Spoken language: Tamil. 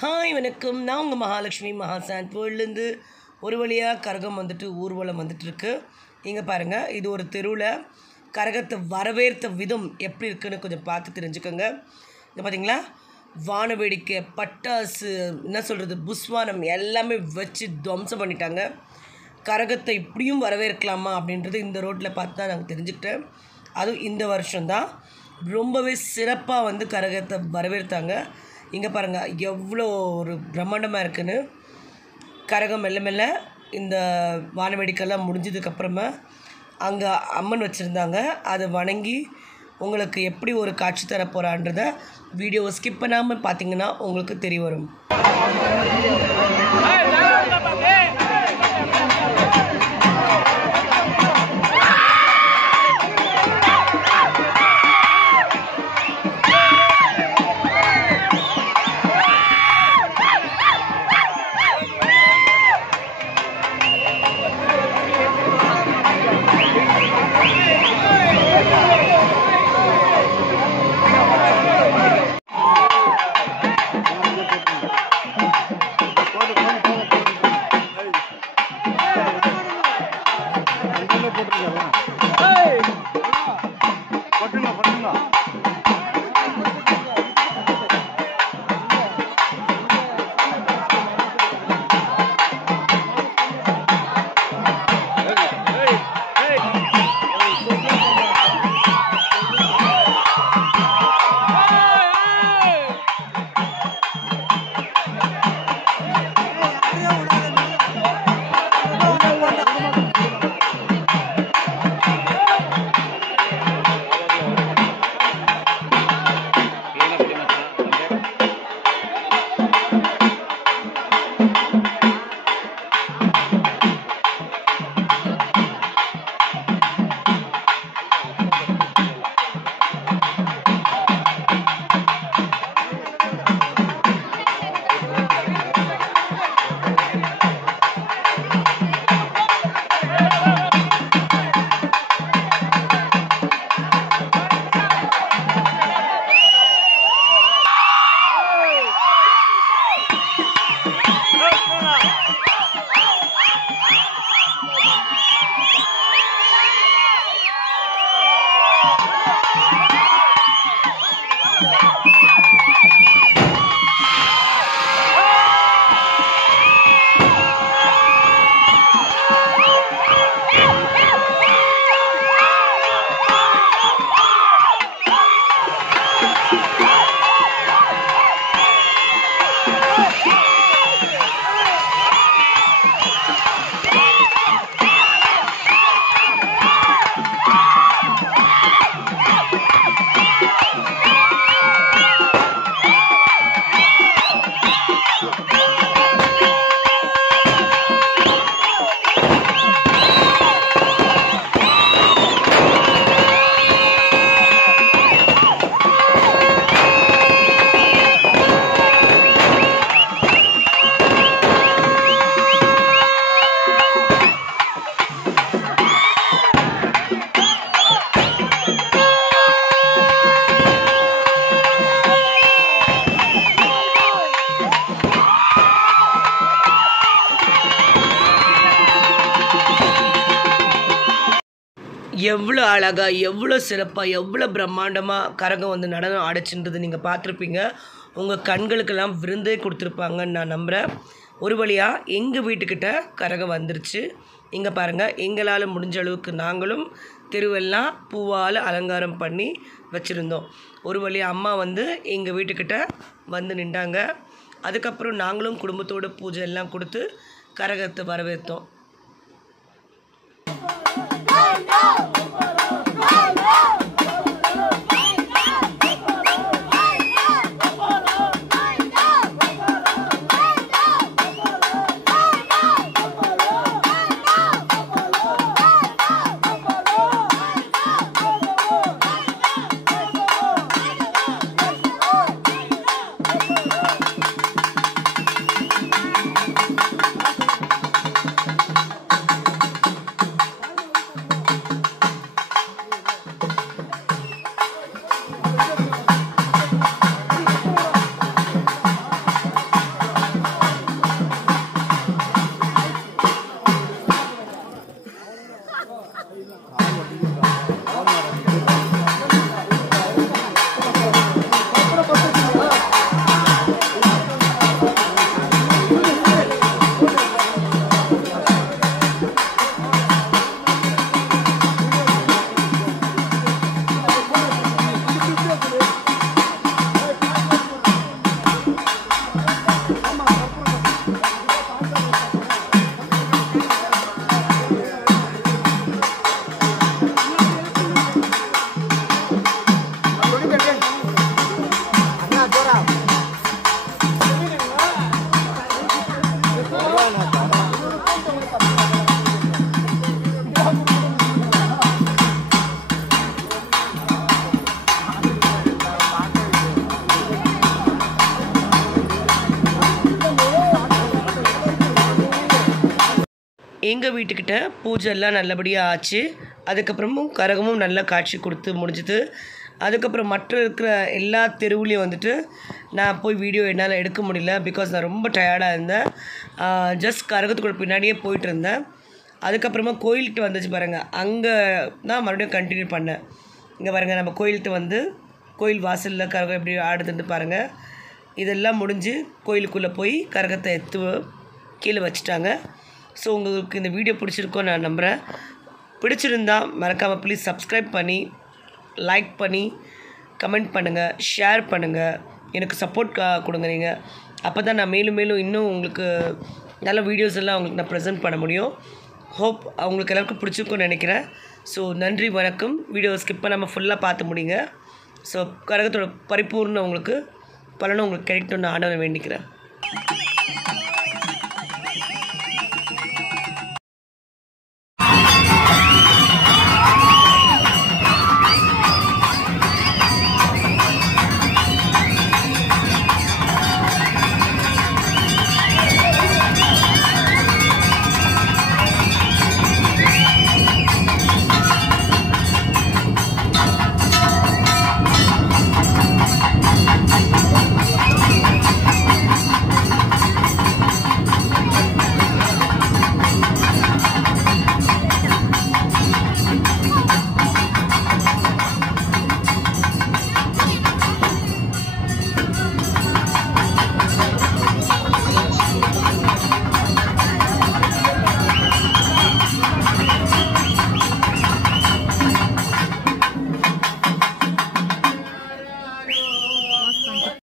ஹாய் வணக்கம். நான் உங்கள் மகாலட்சுமி மகாசாந்த் வேர்ல்ட்லேருந்து ஒரு வழியாக கரகம் வந்துட்டு ஊர்வலம் வந்துட்டுருக்கு. இங்கே பாருங்கள், இது ஒரு தெருவில் கரகத்தை வரவேற்ற விதம் எப்படி இருக்குன்னு கொஞ்சம் பார்த்து தெரிஞ்சுக்கோங்க. இங்கே பார்த்தீங்களா, வான வேடிக்கை, பட்டாசு, என்ன சொல்கிறது, புஸ்வானம் எல்லாமே வச்சு துவம்சம் பண்ணிட்டாங்க. கரகத்தை இப்படியும் வரவேற்கலாமா அப்படின்றது இந்த ரோட்டில் பார்த்து தான் நாங்கள் தெரிஞ்சுக்கிட்டேன். அதுவும் இந்த வருஷம்தான் ரொம்பவே சிறப்பாக வந்து கரகத்தை வரவேற்றாங்க. இங்கே பாருங்கள் எவ்வளோ ஒரு பிரம்மாண்டமாக இருக்குன்னு. கரகம் மெல்ல மெல்ல இந்த வானவேடிக்கைலாம் முடிஞ்சதுக்கப்புறமா அங்கே அம்மன் வச்சுருந்தாங்க. அதை வணங்கி உங்களுக்கு எப்படி ஒரு காட்சி தர போகிறான்றத வீடியோவை ஸ்கிப் பண்ணாமல் பார்த்தீங்கன்னா உங்களுக்கு தெரிய வரும். எவ்வளோ அழகாக, எவ்வளோ சிறப்பாக, எவ்வளோ பிரம்மாண்டமாக கரகம் வந்து நடனம் ஆடிச்சுன்றது நீங்கள் பார்த்துருப்பீங்க. உங்கள் கண்களுக்கெல்லாம் விருந்தே கொடுத்துருப்பாங்கன்னு நான் நம்புகிறேன். ஒரு வழியாக எங்கள் வீட்டுக்கிட்ட கரகம் வந்துருச்சு. இங்கே பாருங்கள், எங்களால் முடிஞ்ச அளவுக்கு நாங்களும் தெருவெல்லாம் பூவால் அலங்காரம் பண்ணி வச்சுருந்தோம். ஒரு வழியாக அம்மா வந்து எங்கள் வீட்டுக்கிட்ட வந்து நின்றாங்க. அதுக்கப்புறம் நாங்களும் குடும்பத்தோடு பூஜை எல்லாம் கொடுத்து கரகத்தை வரவேற்றோம். எங்கள் வீட்டுக்கிட்ட பூஜை எல்லாம் நல்லபடியாக ஆச்சு. அதுக்கப்புறமும் கரகமும் நல்லா காட்சி கொடுத்து முடிஞ்சுது. அதுக்கப்புறம் மற்ற இருக்கிற எல்லா தெருவுலேயும் வந்துட்டு நான் போய் வீடியோ என்னால் எடுக்க முடியல. பிகாஸ் நான் ரொம்ப டயர்டாக இருந்தேன். ஜஸ்ட் கரகத்துக்குள்ள பின்னாடியே போயிட்டு இருந்தேன். அதுக்கப்புறமா கோயில்கிட்ட வந்துச்சு பாருங்கள், அங்கே தான் மறுபடியும் கண்டினியூ பண்ணேன். இங்கே பாருங்கள், நம்ம கோயில்கிட்ட வந்து கோயில் வாசலில் கரகம் எப்படி ஆடுதுன்னு பாருங்கள். இதெல்லாம் முடிஞ்சு கோயிலுக்குள்ளே போய் கரகத்தை கீழே வச்சுட்டாங்க. ஸோ உங்களுக்கு இந்த வீடியோ பிடிச்சிருக்கோன்னு நான் நம்புகிறேன். பிடிச்சிருந்தா மறக்காமல் ப்ளீஸ் சப்ஸ்கிரைப் பண்ணி, லைக் பண்ணி, கமெண்ட் பண்ணுங்கள், ஷேர் பண்ணுங்கள். எனக்கு சப்போர்ட் கொடுங்க நீங்கள். அப்போ தான் நான் மேலும் மேலும் இன்னும் உங்களுக்கு நல்ல வீடியோஸ் எல்லாம் உங்களுக்கு நான் ப்ரெசென்ட் பண்ண முடியும். ஹோப் அவங்களுக்கு எல்லாருக்கும் பிடிச்சிருக்குன்னு நினைக்கிறேன். ஸோ நன்றி, வணக்கம். வீடியோ ஸ்கிப் பண்ணாமல் ஃபுல்லாக பார்த்து முடிங்க. ஸோ கரகத்தோட பரிபூர்ண உங்களுக்கு பலனும் உங்களுக்கு கிடைக்கணும்னு ஆண்டவனை வேண்டிக்கிறேன்.